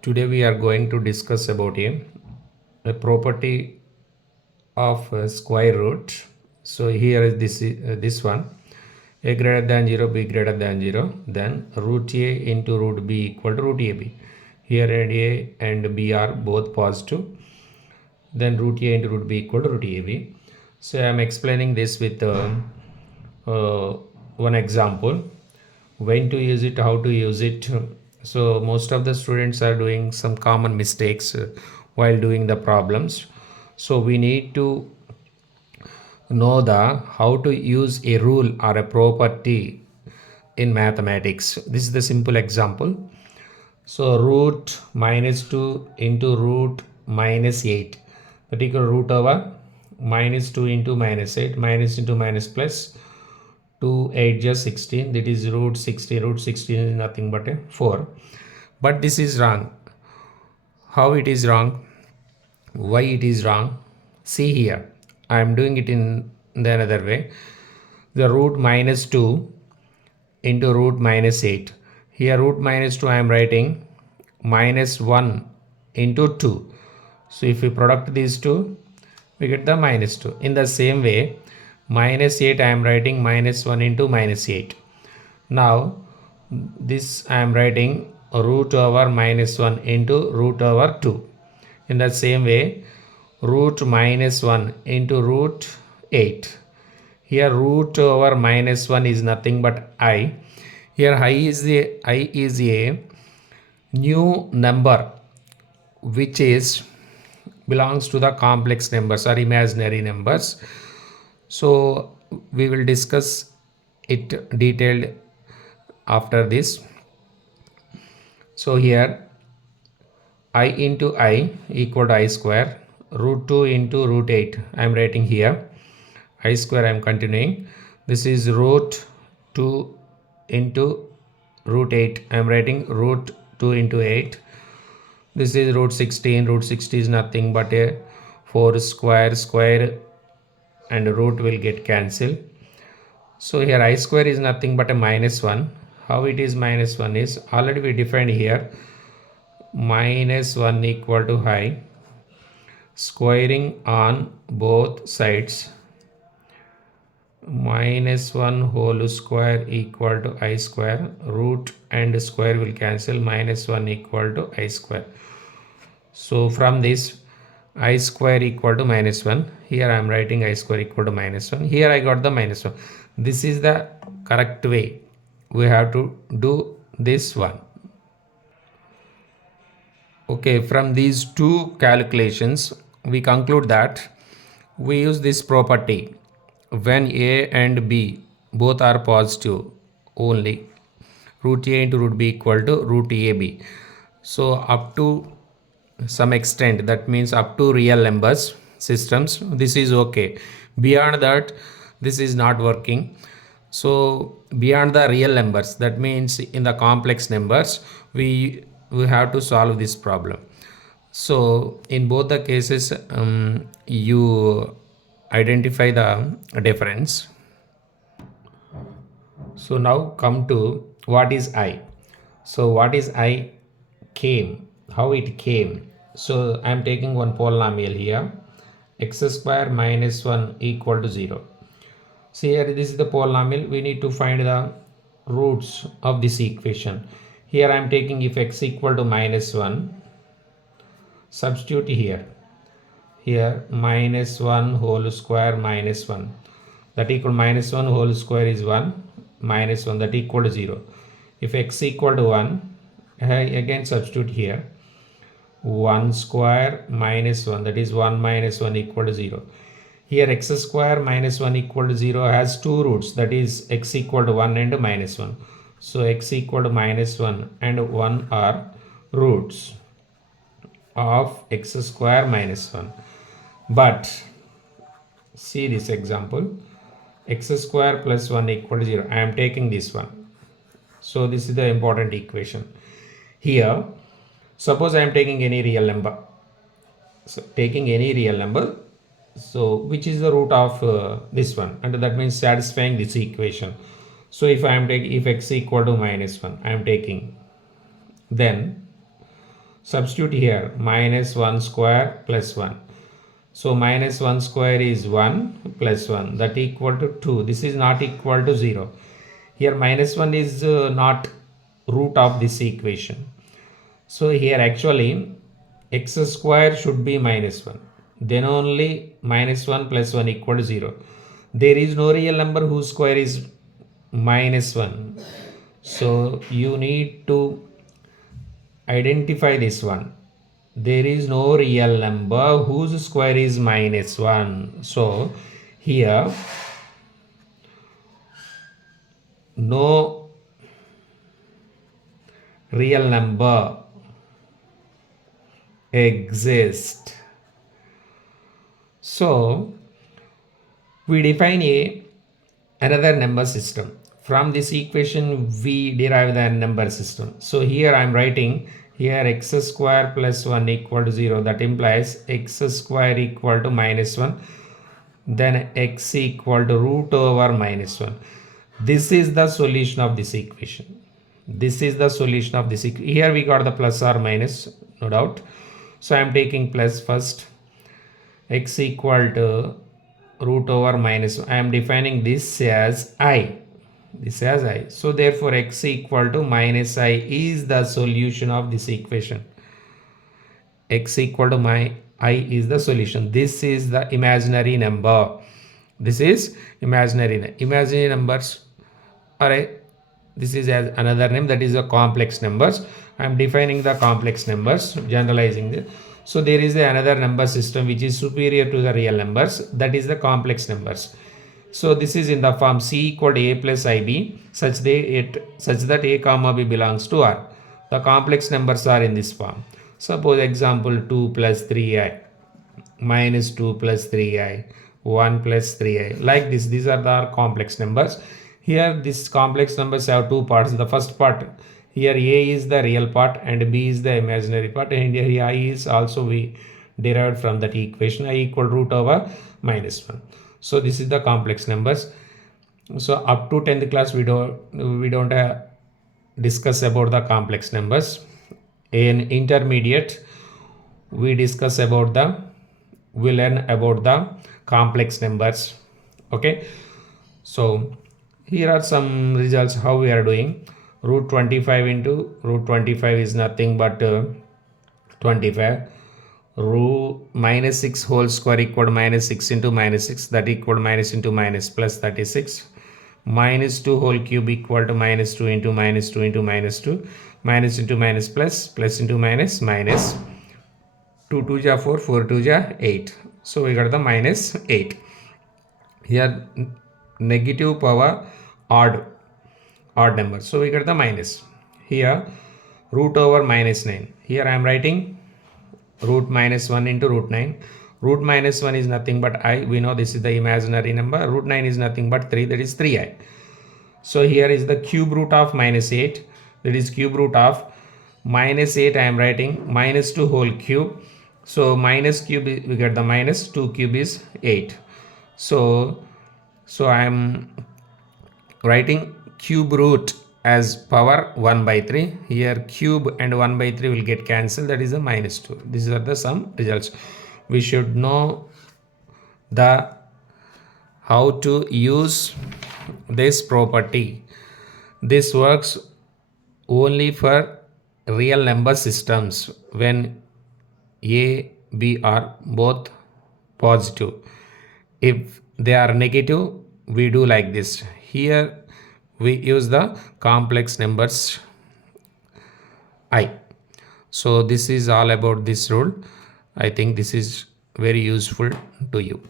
Today we are going to discuss about a property of square root. So here is this one, a greater than 0, b greater than 0, then root a into root b equal to root ab. Here a and b are both positive, then root a into root b equal to root ab. So I am explaining this with uh, one example, when to use it, how to use it. So most of the students are doing some common mistakes while doing the problems. So we need to know the how to use a rule or a property in mathematics. This is the simple example. So root minus 2 into root minus 8, that equal root over minus 2 into minus 8, minus into minus plus 2 8 just 16, that is root 16. Root 16 is nothing but a 4. But this is wrong. How it is wrong? Why it is wrong? See here, I am doing it in the another way. The root minus 2 into root minus 8. Here root minus 2 I am writing minus 1 into 2. So if we product these two, we get the minus 2. In the same way, minus 8 I am writing minus 1 into minus 8. Now this I am writing root over minus 1 into root over 2. In the same way, root minus 1 into root 8. Here root over minus 1 is nothing but I. Here I is a new number which is belongs to the complex numbers or imaginary numbers. So we will discuss it detailed after this. So here I into I equal to I square, root 2 into root 8 I am writing here, I square I am continuing. This is root 2 into root 8 I am writing root 2 into 8. This is root 16. Root 60 is nothing but a 4 square and root will get cancelled. So here I square is nothing but a minus 1. How it is minus 1 is already we defined here, minus 1 equal to I, squaring on both sides, minus 1 whole square equal to I square, root and square will cancel, minus 1 equal to I square. So from this I square equal to minus 1, here I am writing I square equal to minus 1, here I got the minus 1. This is the correct way we have to do this one. Okay, from these two calculations we conclude that we use this property when a and b both are positive only, root a into root b equal to root ab. So up to some extent, that means up to real numbers systems, this is okay. Beyond that, this is not working. So beyond the real numbers, that means in the complex numbers, we have to solve this problem. So in both the cases, you identify the difference. So now come to what is I. So what is I came, how it came. So I am taking one polynomial here, x square minus 1 equal to 0. See here, this is the polynomial. We need to find the roots of this equation. Here I am taking, if x equal to minus 1, substitute here. Here minus 1 whole square minus 1, that equal minus 1 whole square is 1, minus 1, that equal to 0. If x equal to 1, again substitute here, 1 square minus 1, that is 1 minus 1 equal to 0. Here x square minus 1 equal to 0 has two roots, that is x equal to 1 and minus 1. So x equal to minus 1 and 1 are roots of x square minus 1. But see this example, x square plus 1 equal to 0. I am taking this one. So this is the important equation. Here, suppose I am taking any real number. So taking any real number, so which is the root of this one, and that means satisfying this equation. So if I am taking, if x equal to minus 1, I am taking, then Substitute here minus 1 square plus 1. So minus 1 square is 1 plus 1, that equal to 2. This is not equal to 0. Here minus 1 is not root of this equation. So here actually x square should be minus 1. Then only minus 1 plus 1 equal to 0. There is no real number whose square is minus 1. So you need to identify this one. There is no real number whose square is minus 1. So here no real number exists. So we define another number system. From this equation we derive the number system. So here I am writing here x square plus 1 equal to 0. That implies x square equal to minus 1. Then x equal to root over minus 1. This is the solution of this equation. This is the solution of this equation. Here we got the plus or minus, no doubt. So I am taking plus first. X equal to root over minus 1. I am defining this as I. This as I. So therefore x equal to minus I is the solution of this equation. X equal to I is the solution. This is the imaginary number. This is imaginary numbers. Alright. This is as another name, that is the complex numbers. I am defining the complex numbers, generalizing it. So there is another number system which is superior to the real numbers, that is the complex numbers. So this is in the form C equal to A plus IB such that A comma B belongs to R. The complex numbers are in this form. Suppose example 2 plus 3i, minus 2 plus 3i, 1 plus 3i, like this. These are the complex numbers. Here these complex numbers have two parts. The first part, here A is the real part and B is the imaginary part, and here I is also we derived from that equation, I equal root over minus 1. So this is the complex numbers. So up to 10th class we don't discuss about the complex numbers. In intermediate we learn about the complex numbers. Okay, so here are some results how we are doing. Root 25 into root 25 is nothing but 25. Root minus 6 whole square equal to minus 6 into minus 6, that equal to minus into minus plus 36. Minus 2 whole cube equal to minus 2 into minus 2 into minus 2. Minus into minus plus into minus minus. 2 2 ja 4, 4 2 ja 8. So we got the minus 8. Here negative power odd number. So we get the minus. Here root over minus 9. Here I am writing root minus 1 into root 9. Root minus 1 is nothing but I. We know this is the imaginary number. Root 9 is nothing but 3, that is 3i. So here is the cube root of minus 8. That is cube root of minus 8. I am writing minus 2 whole cube. So minus cube, we get the minus 2 cube is 8. So I am writing cube root as power 1 by 3. Here cube and 1 by 3 will get cancelled, that is a minus 2. These are the some results. We should know the how to use this property. This works only for real number systems when A, B are both positive. If they are negative, we do like this. Here we use the complex numbers I. So this is all about this rule. I think this is very useful to you.